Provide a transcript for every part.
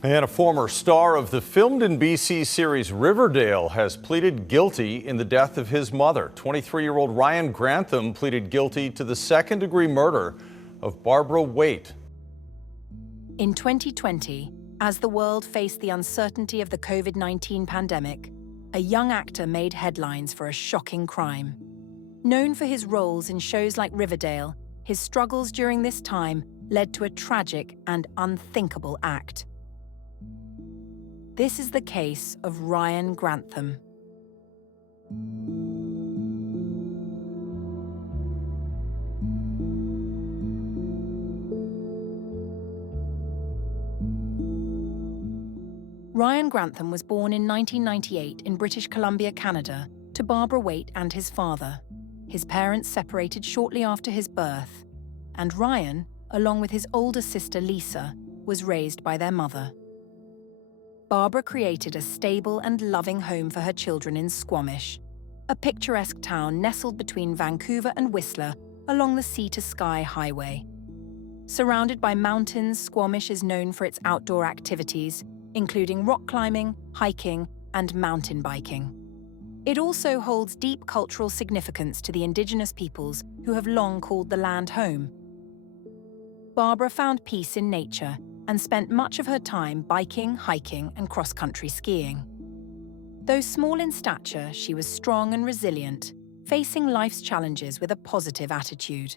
And a former star of the filmed in BC series Riverdale has pleaded guilty in the death of his mother. 23-year-old Ryan Grantham pleaded guilty to the second-degree murder of Barbara Waite. In 2020, as the world faced the uncertainty of the COVID-19 pandemic, a young actor made headlines for a shocking crime. Known for his roles in shows like Riverdale, his struggles during this time led to a tragic and unthinkable act. This is the case of Ryan Grantham. Ryan Grantham was born in 1998 in British Columbia, Canada, to Barbara Waite and his father. His parents separated shortly after his birth, and Ryan, along with his older sister Lisa, was raised by their mother. Barbara created a stable and loving home for her children in Squamish, a picturesque town nestled between Vancouver and Whistler along the Sea-to-Sky Highway. Surrounded by mountains, Squamish is known for its outdoor activities, including rock climbing, hiking, and mountain biking. It also holds deep cultural significance to the Indigenous peoples who have long called the land home. Barbara found peace in nature and spent much of her time biking, hiking, and cross-country skiing. Though small in stature, she was strong and resilient, facing life's challenges with a positive attitude.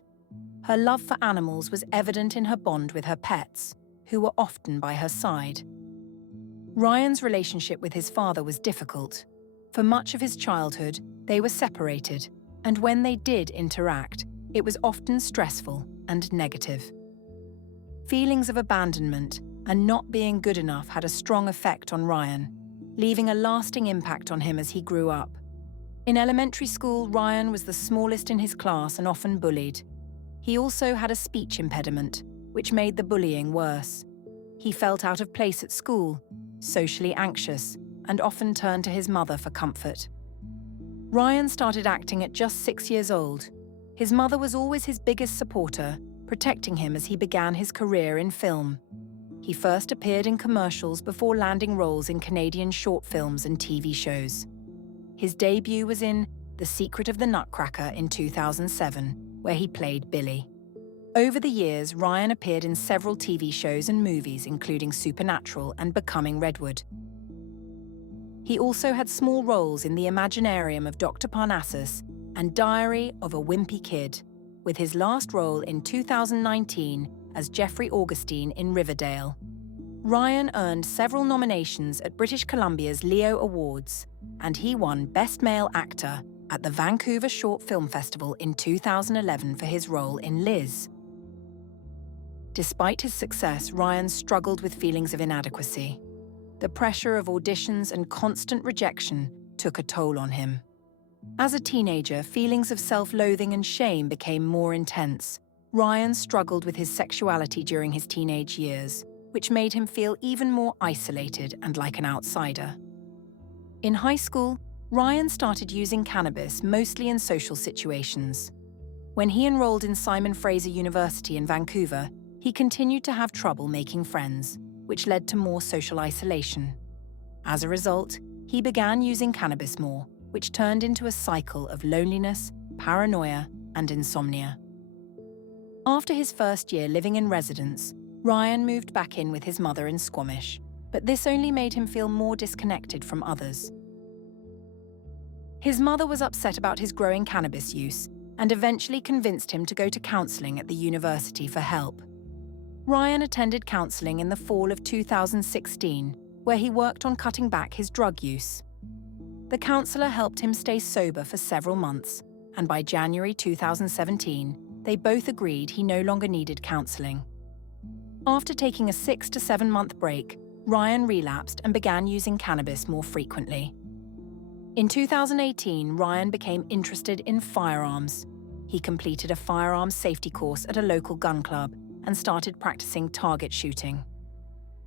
Her love for animals was evident in her bond with her pets, who were often by her side. Ryan's relationship with his father was difficult. For much of his childhood, they were separated, and when they did interact, it was often stressful and negative. Feelings of abandonment and not being good enough had a strong effect on Ryan, leaving a lasting impact on him as he grew up. In elementary school, Ryan was the smallest in his class and often bullied. He also had a speech impediment, which made the bullying worse. He felt out of place at school, socially anxious, and often turned to his mother for comfort. Ryan started acting at just 6 years old. His mother was always his biggest supporter, protecting him as he began his career in film. He first appeared in commercials before landing roles in Canadian short films and TV shows. His debut was in The Secret of the Nutcracker in 2007, where he played Billy. Over the years, Ryan appeared in several TV shows and movies, including Supernatural and Becoming Redwood. He also had small roles in The Imaginarium of Dr. Parnassus and Diary of a Wimpy Kid, with his last role in 2019 as Jeffrey Augustine in Riverdale. Ryan earned several nominations at British Columbia's Leo Awards, and he won Best Male Actor at the Vancouver Short Film Festival in 2011 for his role in Liz. Despite his success, Ryan struggled with feelings of inadequacy. The pressure of auditions and constant rejection took a toll on him. As a teenager, feelings of self-loathing and shame became more intense. Ryan struggled with his sexuality during his teenage years, which made him feel even more isolated and like an outsider. In high school, Ryan started using cannabis mostly in social situations. When he enrolled in Simon Fraser University in Vancouver, he continued to have trouble making friends, which led to more social isolation. As a result, he began using cannabis more, which turned into a cycle of loneliness, paranoia, and insomnia. After his first year living in residence, Ryan moved back in with his mother in Squamish, but this only made him feel more disconnected from others. His mother was upset about his growing cannabis use and eventually convinced him to go to counseling at the university for help. Ryan attended counseling in the fall of 2016, where he worked on cutting back his drug use. The counselor helped him stay sober for several months, and by January 2017, they both agreed he no longer needed counseling. After taking a 6 to 7 month break, Ryan relapsed and began using cannabis more frequently. In 2018, Ryan became interested in firearms. He completed a firearms safety course at a local gun club and started practicing target shooting.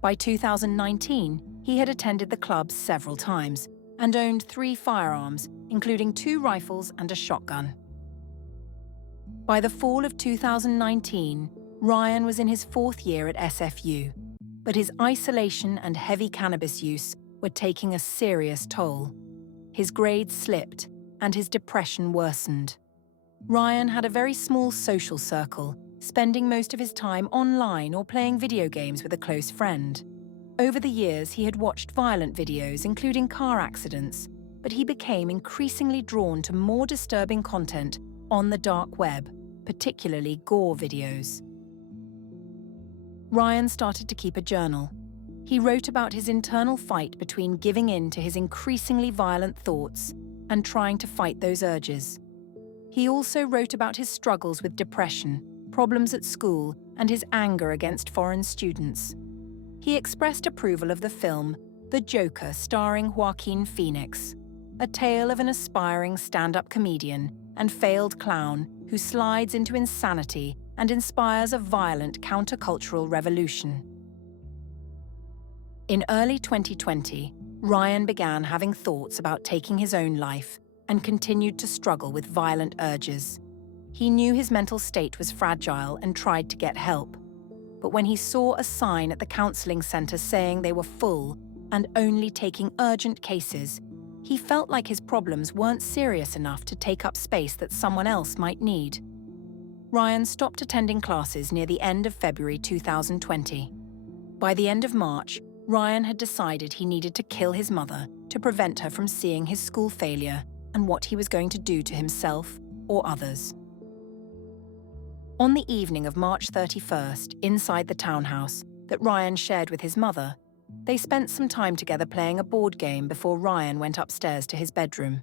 By 2019, he had attended the club several times and owned 3 firearms, including 2 rifles and a shotgun. By the fall of 2019, Ryan was in his 4th year at SFU. but his isolation and heavy cannabis use were taking a serious toll. His grades slipped, and his depression worsened. Ryan had a very small social circle, spending most of his time online or playing video games with a close friend. Over the years, he had watched violent videos, including car accidents, but he became increasingly drawn to more disturbing content on the dark web, particularly gore videos. Ryan started to keep a journal. He wrote about his internal fight between giving in to his increasingly violent thoughts and trying to fight those urges. He also wrote about his struggles with depression, problems at school, and his anger against foreign students. He expressed approval of the film The Joker, starring Joaquin Phoenix, a tale of an aspiring stand-up comedian and failed clown who slides into insanity and inspires a violent countercultural revolution. In early 2020, Ryan began having thoughts about taking his own life and continued to struggle with violent urges. He knew his mental state was fragile and tried to get help. But when he saw a sign at the counseling center saying they were full and only taking urgent cases, he felt like his problems weren't serious enough to take up space that someone else might need. Ryan stopped attending classes near the end of February 2020. By the end of March, Ryan had decided he needed to kill his mother to prevent her from seeing his school failure and what he was going to do to himself or others. On the evening of March 31st, inside the townhouse that Ryan shared with his mother, they spent some time together playing a board game before Ryan went upstairs to his bedroom.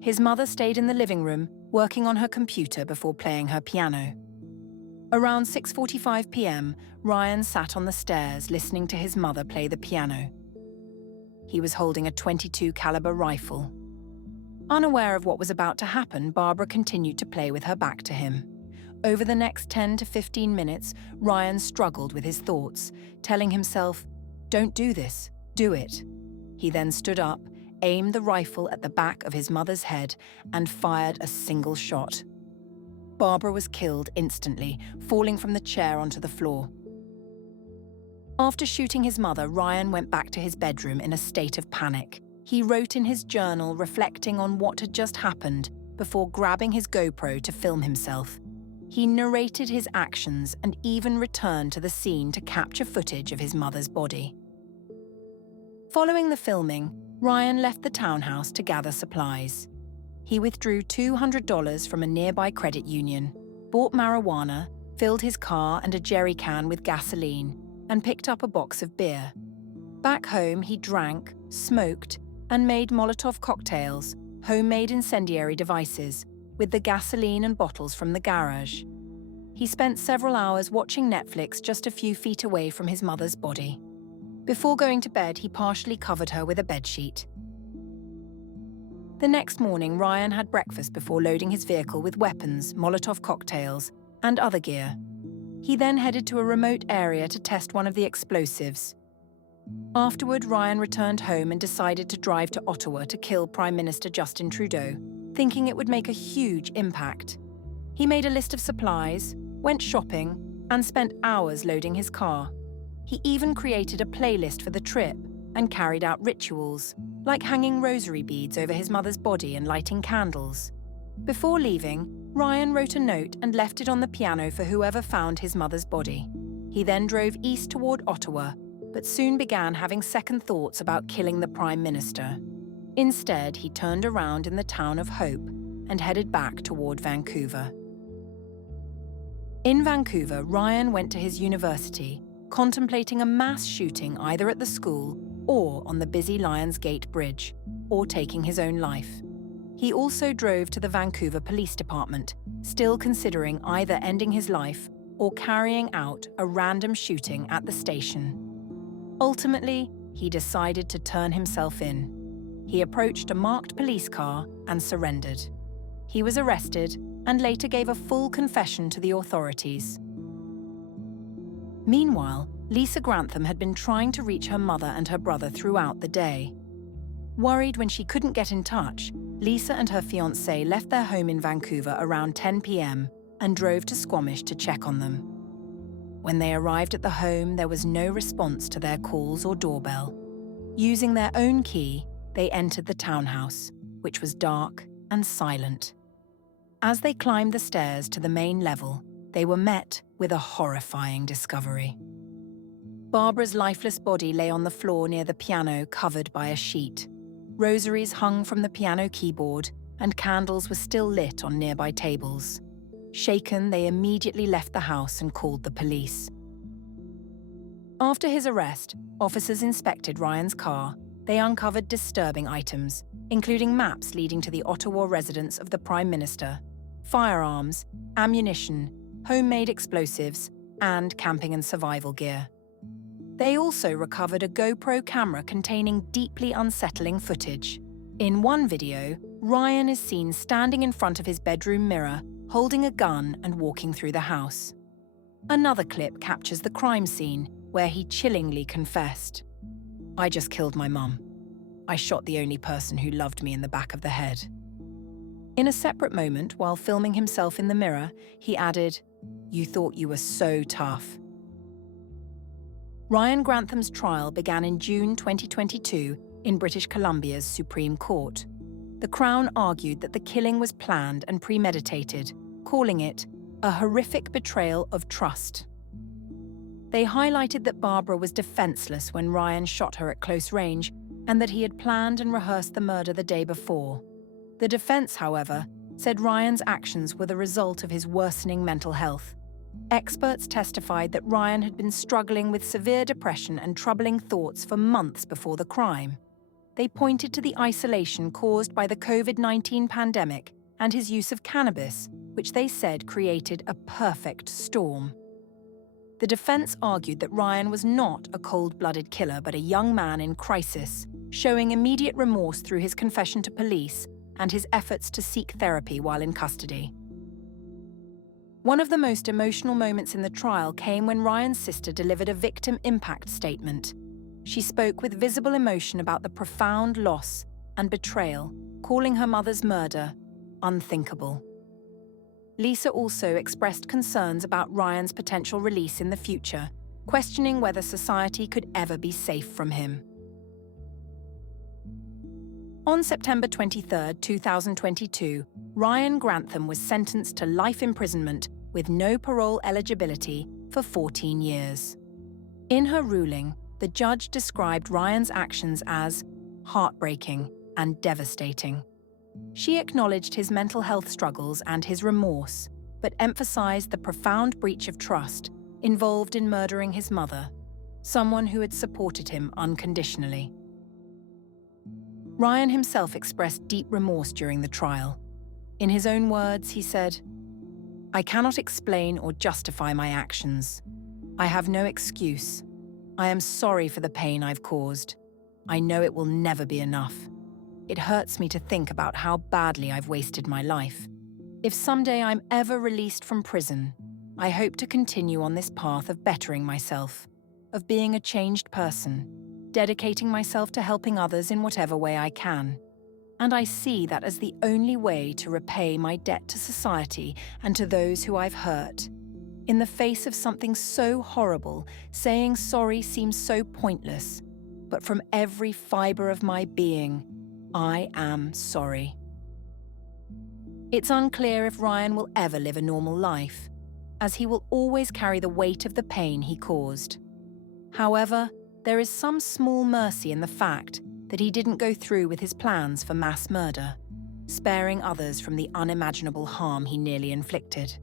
His mother stayed in the living room, working on her computer before playing her piano. Around 6:45 p.m., Ryan sat on the stairs listening to his mother play the piano. He was holding a .22 caliber rifle. Unaware of what was about to happen, Barbara continued to play with her back to him. Over the next 10 to 15 minutes, Ryan struggled with his thoughts, telling himself, "Don't do this, do it." He then stood up, aimed the rifle at the back of his mother's head, and fired a single shot. Barbara was killed instantly, falling from the chair onto the floor. After shooting his mother, Ryan went back to his bedroom in a state of panic. He wrote in his journal, reflecting on what had just happened, before grabbing his GoPro to film himself. He narrated his actions and even returned to the scene to capture footage of his mother's body. Following the filming, Ryan left the townhouse to gather supplies. He withdrew $200 from a nearby credit union, bought marijuana, filled his car and a jerry can with gasoline, and picked up a box of beer. Back home, he drank, smoked, and made Molotov cocktails, homemade incendiary devices, with the gasoline and bottles from the garage. He spent several hours watching Netflix just a few feet away from his mother's body. Before going to bed, he partially covered her with a bedsheet. The next morning, Ryan had breakfast before loading his vehicle with weapons, Molotov cocktails, and other gear. He then headed to a remote area to test one of the explosives. Afterward, Ryan returned home and decided to drive to Ottawa to kill Prime Minister Justin Trudeau, thinking it would make a huge impact. He made a list of supplies, went shopping, and spent hours loading his car. He even created a playlist for the trip and carried out rituals, like hanging rosary beads over his mother's body and lighting candles. Before leaving, Ryan wrote a note and left it on the piano for whoever found his mother's body. He then drove east toward Ottawa, but soon began having second thoughts about killing the Prime Minister. Instead, he turned around in the town of Hope and headed back toward Vancouver. In Vancouver, Ryan went to his university, contemplating a mass shooting either at the school or on the busy Lions Gate Bridge, or taking his own life. He also drove to the Vancouver Police Department, still considering either ending his life or carrying out a random shooting at the station. Ultimately, he decided to turn himself in. He approached a marked police car and surrendered. He was arrested and later gave a full confession to the authorities. Meanwhile, Lisa Grantham had been trying to reach her mother and her brother throughout the day. Worried when she couldn't get in touch, Lisa and her fiancé left their home in Vancouver around 10 p.m. and drove to Squamish to check on them. When they arrived at the home, there was no response to their calls or doorbell. Using their own key, they entered the townhouse, which was dark and silent. As they climbed the stairs to the main level, they were met with a horrifying discovery. Barbara's lifeless body lay on the floor near the piano, covered by a sheet. Rosaries hung from the piano keyboard, and candles were still lit on nearby tables. Shaken, they immediately left the house and called the police. After his arrest, officers inspected Ryan's car. They uncovered disturbing items, including maps leading to the Ottawa residence of the Prime Minister, firearms, ammunition, homemade explosives, and camping and survival gear. They also recovered a GoPro camera containing deeply unsettling footage. In one video, Ryan is seen standing in front of his bedroom mirror, holding a gun and walking through the house. Another clip captures the crime scene, where he chillingly confessed, "I just killed my mum. I shot the only person who loved me in the back of the head." In a separate moment, while filming himself in the mirror, he added, "You thought you were so tough." Ryan Grantham's trial began in June 2022 in British Columbia's Supreme Court. The Crown argued that the killing was planned and premeditated, calling it a horrific betrayal of trust. They highlighted that Barbara was defenseless when Ryan shot her at close range and that he had planned and rehearsed the murder the day before. The defense, however, said Ryan's actions were the result of his worsening mental health. Experts testified that Ryan had been struggling with severe depression and troubling thoughts for months before the crime. They pointed to the isolation caused by the COVID-19 pandemic and his use of cannabis, which they said created a perfect storm. The defense argued that Ryan was not a cold-blooded killer but a young man in crisis, showing immediate remorse through his confession to police and his efforts to seek therapy while in custody. One of the most emotional moments in the trial came when Ryan's sister delivered a victim impact statement. She spoke with visible emotion about the profound loss and betrayal, calling her mother's murder unthinkable. Lisa also expressed concerns about Ryan's potential release in the future, questioning whether society could ever be safe from him. On September 23, 2022, Ryan Grantham was sentenced to life imprisonment with no parole eligibility for 14 years. In her ruling, the judge described Ryan's actions as heartbreaking and devastating. She acknowledged his mental health struggles and his remorse, but emphasized the profound breach of trust involved in murdering his mother, someone who had supported him unconditionally. Ryan himself expressed deep remorse during the trial. In his own words, he said, "I cannot explain or justify my actions. I have no excuse. I am sorry for the pain I've caused. I know it will never be enough. It hurts me to think about how badly I've wasted my life. If someday I'm ever released from prison, I hope to continue on this path of bettering myself, of being a changed person, dedicating myself to helping others in whatever way I can. And I see that as the only way to repay my debt to society and to those who I've hurt. In the face of something so horrible, saying sorry seems so pointless. But from every fibre of my being, I am sorry." It's unclear if Ryan will ever live a normal life, as he will always carry the weight of the pain he caused. However, there is some small mercy in the fact that he didn't go through with his plans for mass murder, sparing others from the unimaginable harm he nearly inflicted.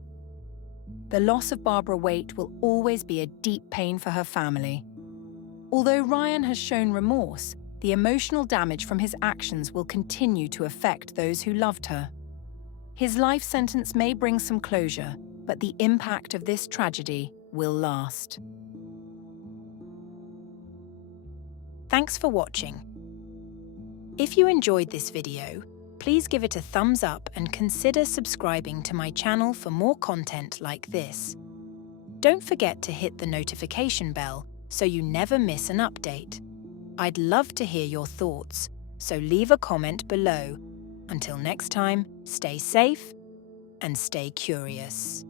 The loss of Barbara Waite will always be a deep pain for her family. Although Ryan has shown remorse, the emotional damage from his actions will continue to affect those who loved her. His life sentence may bring some closure, but the impact of this tragedy will last. Thanks for watching. If you enjoyed this video, please give it a thumbs up and consider subscribing to my channel for more content like this. Don't forget to hit the notification bell so you never miss an update. I'd love to hear your thoughts, so leave a comment below. Until next time, stay safe and stay curious.